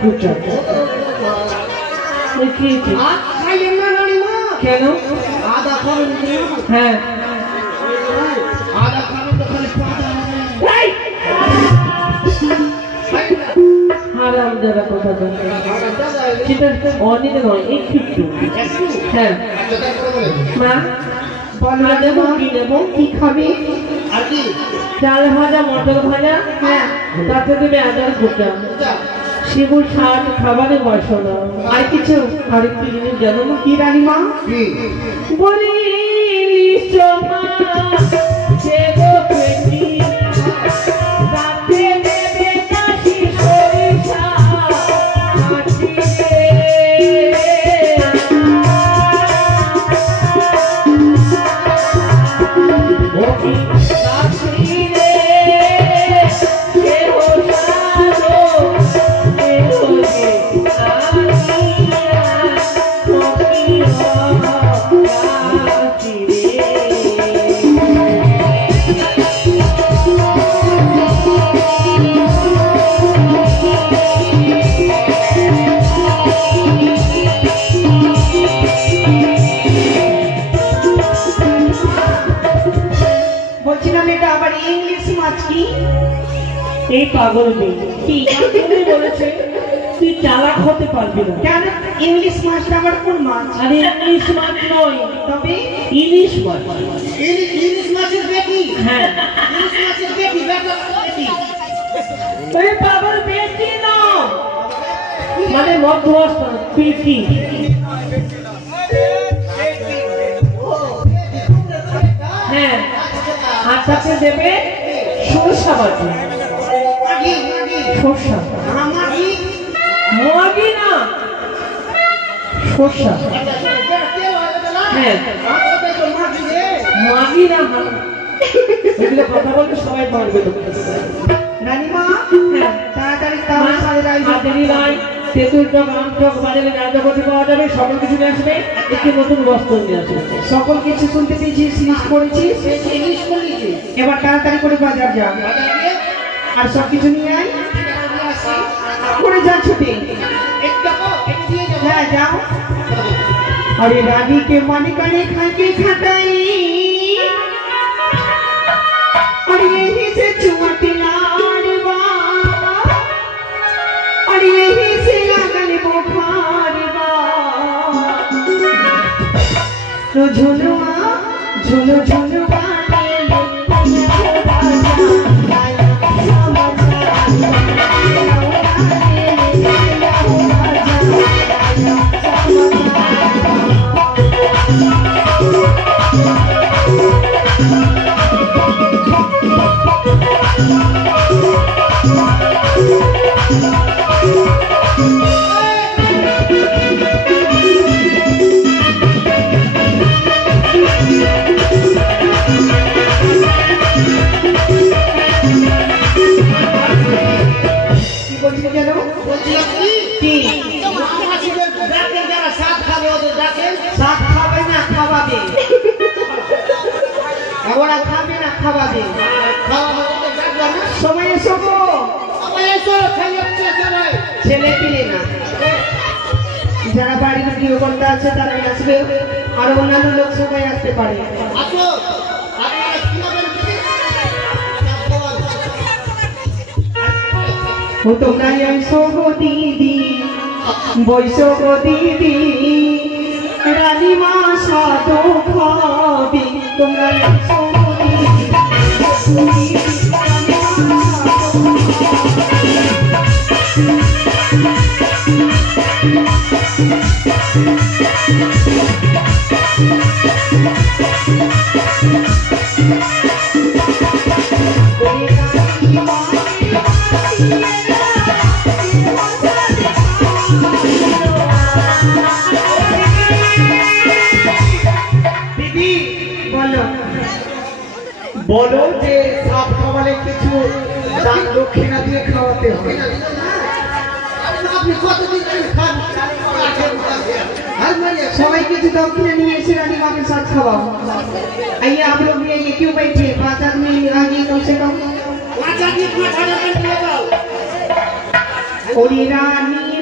पूछा কেন হ্যাঁ হারাম দাদা কথা বলতে সেটা অনেক নয় একটু হ্যাঁ মা বলো দেবো কি নেবো কি খাবে আর কি চাল ভাজা মটর ভাজা হ্যাঁ তাতে দেবে আদার গোটা শিবুর শাক খাবারে বসানো আর কিছু আরেকটু জিনিস জানো কি রানীমা বলি এই পাগল মেয়ে ঠিক বলেছে তুই চালাক হতে পারবি না কেন ইংলিশ মাছটা আবার কোন মাছ আরে ইংলিশ মাছ নয় তবে ইলিশ মাছ ইলিশ মাছের বেটি হ্যাঁ ইলিশ মাছের বেটি বেটি এই পাগল বেটি না মানে মধ্যস্থ বেটি হ্যাঁ আর সাথে দেবে সরষা বাটি সরষা মাগি না সরষা হ্যাঁ মাগি না এগুলো কথা বলতে সবাই পারবে রানীমা হ্যাঁ তাড়াতাড়ি তেঁতুল টক আম টক বাজারে রাজাপতি পাওয়া যাবে সকল কিছু নিয়ে আসবে একটি নতুন বস্ত্র নিয়ে আসবে সকল কিছু শুনতে পেয়েছি সিরিজ করেছিস এবার তাড়াতাড়ি করে বাজার যা আর সব কিছু নিয়ে আয় করে যা ছুটি হ্যাঁ যাও अरे रानी के मन करे खाके खटाई और यही से चुमटिलार बा और यही से लगन बुखार बा तो झुलुआ झुलु झुलु যারা বাড়ির গৃহকর্তা আছে তারা আসবে আর অন্যান্য লোক সবাই আসতে পারে ও তোমরা এসো গো দিদি বৈশো গো দিদি রানীমা সাধু খাবি তোমরা এসো গো দিদি बोलो जे साफ खावाले किछु दान दक्षिणा दिए खावाते হবে আপনি কতদিন খান সবাই কিছু দক্ষিণা নিয়ে এসে রানীমাকে সাথ খাওয়াও आइए आप लोग भी आइए क्यों बैठे 5 आदमी आगे कम से कम 5 आदमी 5 आदमी ले जाओ ओली रानी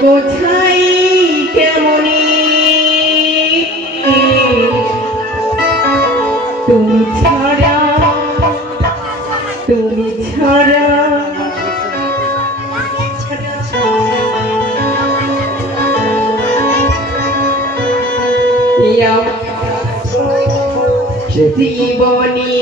কোথায় কেমনি তুমি ছাড়া জীবনী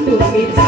তুমি